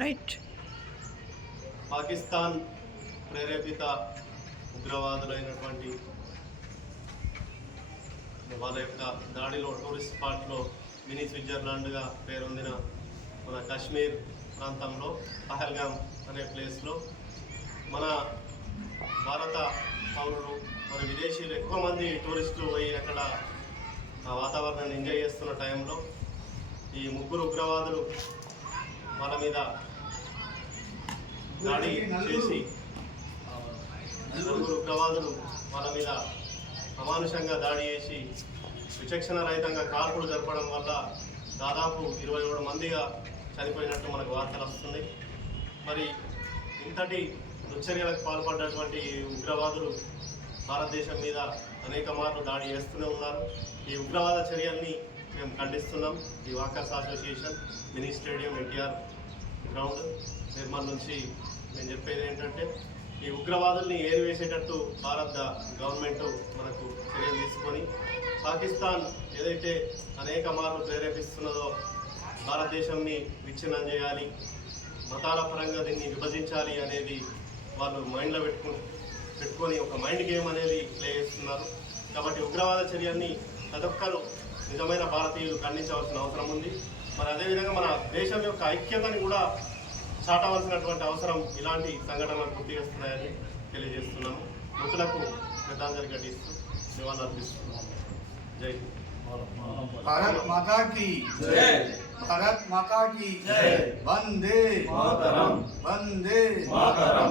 Right. Pakistan ప్రేరేపిత ఉగ్రవాదులైనటువంటి వాళ్ళ యొక్క దాడిలో టూరిస్ట్ స్పాట్లో మినీ స్విట్జర్లాండ్గా పేరొందిన మన కాశ్మీర్ ప్రాంతంలో పహల్గామ్ అనే ప్లేస్లో మన భారత పౌరులు మరి విదేశీయులు ఎక్కువ మంది టూరిస్టులు పోయి అక్కడ ఆ వాతావరణాన్ని ఎంజాయ్ చేస్తున్న టైంలో ఈ ముగ్గురు ఉగ్రవాదులు వాళ్ళ మీద దాడి చేసి నలుగురు ఉగ్రవాదులు వాళ్ళ మీద అమానుషంగా దాడి చేసి విచక్షణ రహితంగా కాల్పులు జరపడం వల్ల దాదాపు 27 మందిగా చనిపోయినట్టు మనకు వార్తలు వస్తున్నాయి. మరి ఇంతటి దుశ్చర్యలకు పాల్పడ్డటువంటి ఉగ్రవాదులు భారతదేశం మీద అనేక మార్లు దాడి చేస్తూనే ఉన్నారు. ఈ ఉగ్రవాద చర్యల్ని మేము ఖండిస్తున్నాం. ఈ walkers association mini stadium NTR ground నిర్మాణం నుంచి మేము చెప్పేది ఏంటంటే ఈ ఉగ్రవాదుల్ని ఏరివేసేటట్టు భారత గవర్నమెంట్ మనకు చర్యలు తీసుకొని పాకిస్తాన్ ఏదైతే అనేక మార్లు ప్రేరేపిస్తున్నదో భారతదేశాన్ని విచ్ఛిన్నం చేయాలి, మతాల పరంగా దీన్ని విభజించాలి అనేది వాళ్ళు మైండ్లో పెట్టుకొని ఒక మైండ్ గేమ్ అనేది ప్లే చేస్తున్నారు. కాబట్టి ఉగ్రవాద చర్యల్ని ప్రతి ఒక్కరు నిజమైన భారతీయులు ఖండించవలసిన అవసరం ఉంది. మరి అదేవిధంగా మన దేశం యొక్క ఐక్యతని కూడా చాటవలసినటువంటి అవసరం ఇలాంటి సంఘటనలు గుర్తు చేస్తున్నాయని తెలియజేస్తున్నాము. మృతులకు శ్రద్ధాంజలి ఘటిస్తూ నివాళులు అర్పిస్తున్నాము. జై भारत माता की जय, भारत माता की जय, वंदे मातरम, वंदे मातरम।